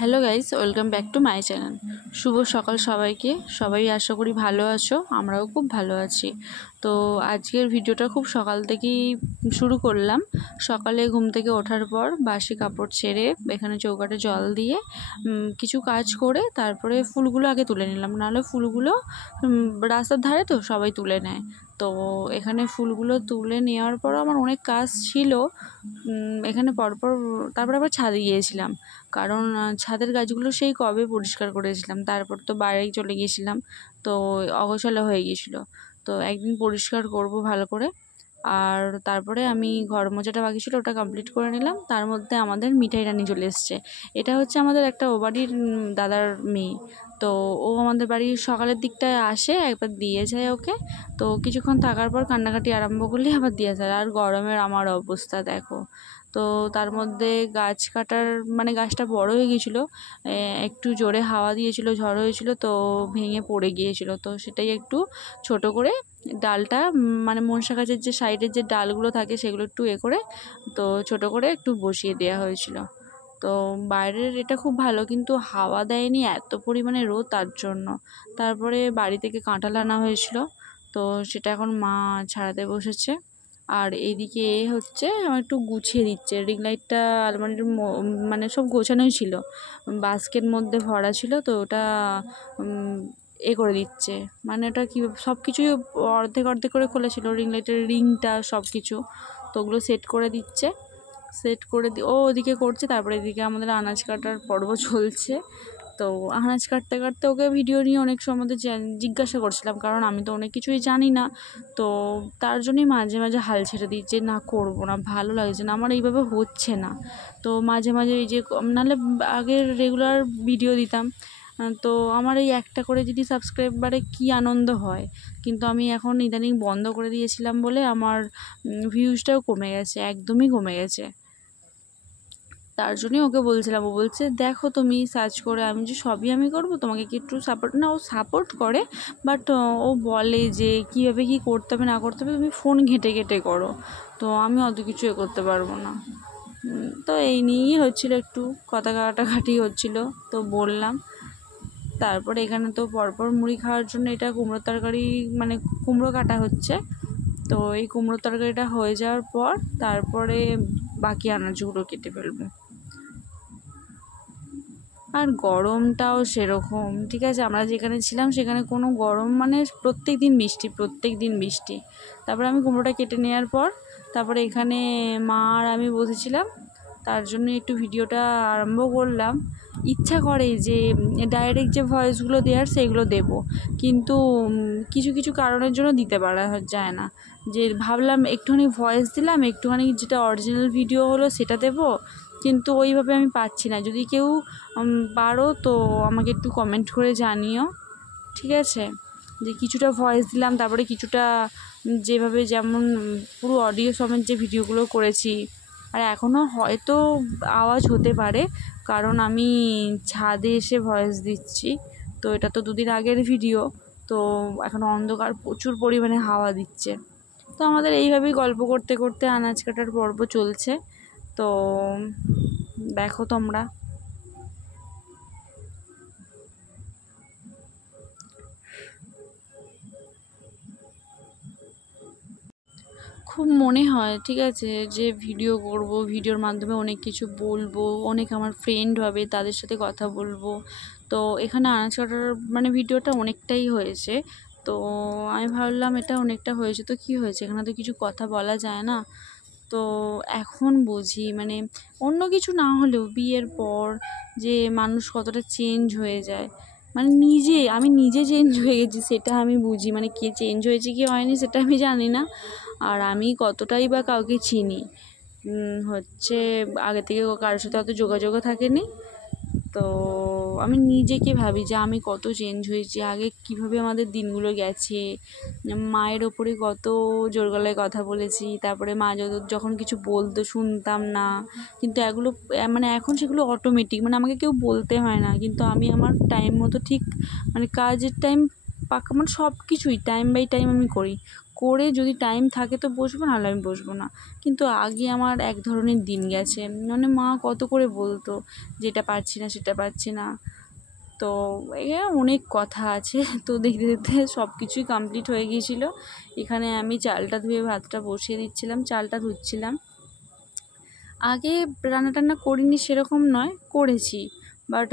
Hello guys, welcome back to my channel. শুভ সকাল সবাইকে। সবাই আশা করি ভালো আছো, আমরাও খুব ভালো আছি। তো আজকের ভিডিওটা খুব সকাল থেকেই শুরু করলাম। সকালে ঘুম থেকে ওঠার পর বাসি কাপড় ছেড়ে এখানে চৌকাঠে জল দিয়ে কিছু কাজ করে তারপরে ফুলগুলো আগে তুলে নিলাম, নাহলে ফুলগুলো রাস্তার ধারে তো সবাই তুলে নেয়। তো এখানে ফুলগুলো তুলে নেওয়ার পর আমার অনেক কাজ ছিল এখানে পরপর। তারপর আবার ছাদে গিয়েছিলাম, কারণ ছাদের গাছগুলো সেই কবে পরিষ্কার করেছিলাম, তারপর তো বাইরে চলে গিয়েছিলাম, তো অগোছালো হয়ে গিয়েছিলো। তো একদিন পরিষ্কার করব ভালো করে। আর তারপরে আমি ঘর মোছাটা বাকি ছিল, ওটা কমপ্লিট করে নিলাম। তার মধ্যে আমাদের মিঠাই রানী চলে এসছে। এটা হচ্ছে আমাদের একটা ও বাড়ির দাদার মেয়ে। তো ও আমাদের বাড়ির সকালের দিকটায় আসে, একবার দিয়ে যায় ওকে। তো কিছুক্ষণ থাকার পর কান্নাকাটি আরম্ভ করলে আবার দিয়ে যায়। আর গরমের আমার অবস্থা দেখো। তো তার মধ্যে গাছ কাটার গাছটা বড় হয়ে গিয়েছিলো, একটু জোরে হাওয়া দিয়েছিল, ঝড় হয়েছিল, তো ভেঙে পড়ে গিয়েছিল। তো সেটাই একটু ছোট করে ডালটা মনসা গাছের যে সাইডের যে ডালগুলো থাকে সেগুলো একটু করে, তো ছোট করে একটু বসিয়ে দেওয়া হয়েছিল। তো বাইরের এটা খুব ভালো, কিন্তু হাওয়া দেয়নি, এত পরিমাণে রোদ, তার জন্য। তারপরে বাড়ি থেকে কাঁঠাল আনা হয়েছিল, তো সেটা এখন মা ছাড়াতে বসেছে। আর এইদিকে হচ্ছে আমার একটু গুছিয়ে দিচ্ছে। রিং লাইটটা আলমারির সব গোছানোই ছিল, বাস্কের মধ্যে ভরা ছিল, তো ওটা করে দিচ্ছে। ওটা কি সব কিছুই অর্ধেক অর্ধেক করে খোলেছিল, রিং লাইটের রিংটা সব কিছু, তো ওগুলো সেট করে দিচ্ছে। সেট করে ও ওদিকে করছে, তারপরে এদিকে আমাদের আনাজ কাটার পর্ব চলছে। তো আনাজ কাটতে কাটতে ওকে ভিডিও নিয়ে অনেক সময় জিজ্ঞাসা করছিলাম, কারণ আমি তো অনেক কিছুই জানি না। তো তার জন্যই মাঝে মাঝে হাল ছেড়ে দিই যে না, করবো না, ভালো লাগছে না, আমার এইভাবে হচ্ছে না। তো মাঝে মাঝে এই যে নাহলে আগের রেগুলার ভিডিও দিতাম, তো আমার এই একটা করে যদি সাবস্ক্রাইবারে কী আনন্দ হয়। কিন্তু আমি এখন ইদানিং বন্ধ করে দিয়েছিলাম বলে আমার ভিউজটাও কমে গেছে, একদমই কমে গেছে। তার জন্যই ওকে বলছিলাম, ও বলছে দেখো তুমি সার্চ করে। আমি যে সবই আমি করবো, তোমাকে কি একটু সাপোর্ট না। ও সাপোর্ট করে, বাট ও বলে যে কীভাবে কী করতে হবে না করতে হবে তুমি ফোন ঘেঁটে ঘেঁটে করো, তো আমি অত কিছু করতে পারবো না। তো এই নিয়েই হচ্ছিলো, একটু কথা কাটাকাটি হচ্ছিলো, তো বললাম। তারপরে এখানে তো পরপর মুড়ি খাওয়ার জন্য এটা কুমড়োর তরকারি, কুমড়ো কাটা হচ্ছে। তো এই কুমড়োর তরকারিটা হয়ে যাওয়ার পর তারপরে বাকি আনাজগুলো কেটে ফেলবো। আর গরমটাও সেরকম, ঠিক আছে, আমরা যেখানে ছিলাম সেখানে কোনো গরম প্রত্যেক দিন বৃষ্টি। তারপরে আমি কুমড়োটা কেটে নেওয়ার পর তারপরে এখানে মা আর আমি বসেছিলাম, তার জন্য একটু ভিডিওটা আরম্ভ করলাম। ইচ্ছা করে যে ডাইরেক্ট যে ভয়েসগুলো দেওয়ার সেইগুলো দেব, কিন্তু কিছু কিছু কারণের জন্য দিতে পারা যায় না। যে ভাবলাম একটুখানি ভয়েস দিলাম, একটুখানি যেটা অরিজিনাল ভিডিও হলো সেটা দেব, কিন্তু ওইভাবে আমি পাচ্ছি না। যদি কেউ পারো তো আমাকে একটু কমেন্ট করে জানিও, ঠিক আছে? যে কিছুটা ভয়েস দিলাম, তারপরে কিছুটা যেভাবে যেমন পুরো অডিও সমেত যে ভিডিওগুলো করেছি। আর এখনও হয়তো আওয়াজ হতে পারে, কারণ আমি ছাদে এসে ভয়েস দিচ্ছি। তো এটা তো 2 দিন আগের ভিডিও, তো এখন অন্ধকার, প্রচুর পরিমাণে হাওয়া দিচ্ছে। তো আমাদের এইভাবেই গল্প করতে করতে আনাজ কাটার পর্ব চলছে। তো দেখো তোমরা। খুব মনে হয়, ঠিক আছে, যে ভিডিও করব, ভিডিওর মাধ্যমে অনেক কিছু বলবো, অনেক আমার ফ্রেন্ড হবে, তাদের সাথে কথা বলবো। তো এখানে আনাজ কাটার ভিডিওটা অনেকটাই হয়েছে। তো আমি ভাবলাম এটা অনেকটা হয়েছে তো কী হয়েছে, এখানে তো কিছু কথা বলা যায় না। তো এখন বুঝি অন্য কিছু না হলেও বিয়ের পর যে মানুষ কতটা চেঞ্জ হয়ে যায়। আমি নিজে চেঞ্জ হয়ে গেছি সেটা আমি বুঝি, কে চেঞ্জ হয়েছে কি হয়নি সেটা আমি জানি না। আর আমি কতটাই বা কাউকে চিনি, হচ্ছে আগে থেকে কারোর সাথে অত যোগাযোগও থাকেনি। তো আমি নিজেকে ভাবি যে আমি কত চেঞ্জ হয়েছি, আগে কিভাবে আমাদের দিনগুলো গেছে, মায়ের ওপরে কত জোর গলায় কথা বলেছি। তারপরে মা যখন কিছু বলতো শুনতাম না, কিন্তু এগুলো এখন সেগুলো অটোমেটিক, আমাকে কেউ বলতে হয় না, কিন্তু আমি আমার টাইম মতো ঠিক কাজের টাইম পাকা, সব কিছুই টাইম বাই টাইম আমি করি। করে যদি টাইম থাকে তো বসবো, নাহলে আমি বসবো না। কিন্তু আগে আমার এক ধরনের দিন গেছে, মানে মা কত করে বলতো যেটা পারছি না সেটা পারছি না, তো অনেক কথা আছে। তো দেখতে দেখতে সব কিছুই কমপ্লিট হয়ে গিয়েছিলো। এখানে আমি চালটা ধুয়ে ভাতটা বসিয়ে দিচ্ছিলাম, চালটা ধুচ্ছিলাম। আগে রান্না টান্না করিনি সেরকম নয়, করেছি, বাট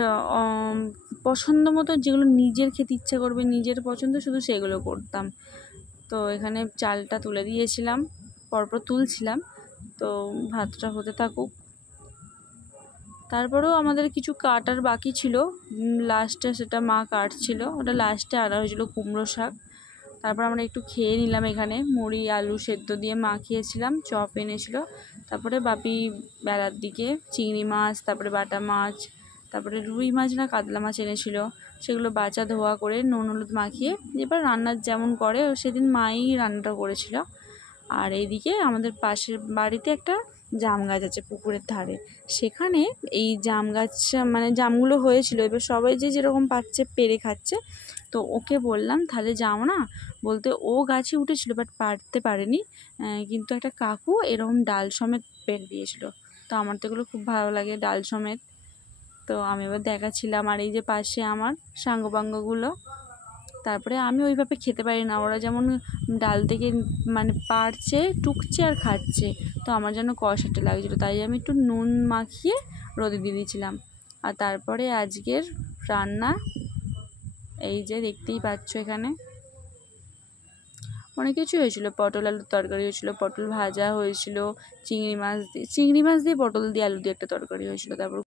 পছন্দ মতো যেগুলো নিজের খেতে ইচ্ছা করবে, নিজের পছন্দ, শুধু সেগুলো করতাম। তো এখানে চালটা তুলে দিয়েছিলাম, পরপর তুলছিলাম, তো ভাতটা হতে থাকুক। তারপরেও আমাদের কিছু কাটার বাকি ছিল, লাস্টে সেটা মা কাটছিল, ওটা লাস্টে আনা হয়েছিল কুমড়ো শাক। তারপর আমরা একটু খেয়ে নিলাম, এখানে মুড়ি আলু সেদ্ধ দিয়ে মা খেয়েছিলাম, চপ এনেছিল। তারপরে বাপি বেলার দিকে চিংড়ি মাছ, তারপরে বাটা মাছ, তারপরে রুই মাছ না কাতলা মাছ এনেছিল, সেগুলো বাছা ধোয়া করে নুন হলুদ মাখিয়ে এবার রান্নার যেমন করে সেদিন মাই রান্নাটা করেছিল। আর এইদিকে আমাদের পাশের বাড়িতে একটা জাম গাছ আছে পুকুরের ধারে, সেখানে এই জাম গাছ মানে জামগুলো হয়েছিল, এবার সবাই যে যেরকম পাচ্ছে পেরে খাচ্ছে। তো ওকে বললাম তাহলে যাও না, বলতে ও গাছে উঠেছিল বাট পারতে পারেনি, কিন্তু একটা কাকু এরকম ডাল সমেত পেরে দিয়েছিল। তো আমার তো এগুলো খুব ভালো লাগে, ডাল সমেত। তো আমি এবার দেখাচ্ছিলাম, আর এই যে পাশে আমার সাঙ্গপাঙ্গগুলো, তারপরে আমি ওইভাবে খেতে পারি না, ওরা যেমন ডাল থেকে মানে পাড়ছে, টুকছে আর খাচ্ছে, তো আমার যেন কষাটা লাগছিলো, তাই আমি একটু নুন মাখিয়ে রোদে দিয়ে দিয়েছিলাম। আর তারপরে আজকের রান্না এই যে দেখতেই পাচ্ছ, এখানে অনেক কিছু হয়েছিল, পটল আলুর তরকারি হয়েছিল, পটল ভাজা হয়েছিল, চিংড়ি মাছ দিয়ে পটল দিয়ে আলু দিয়ে একটা তরকারি হয়েছিল, তারপর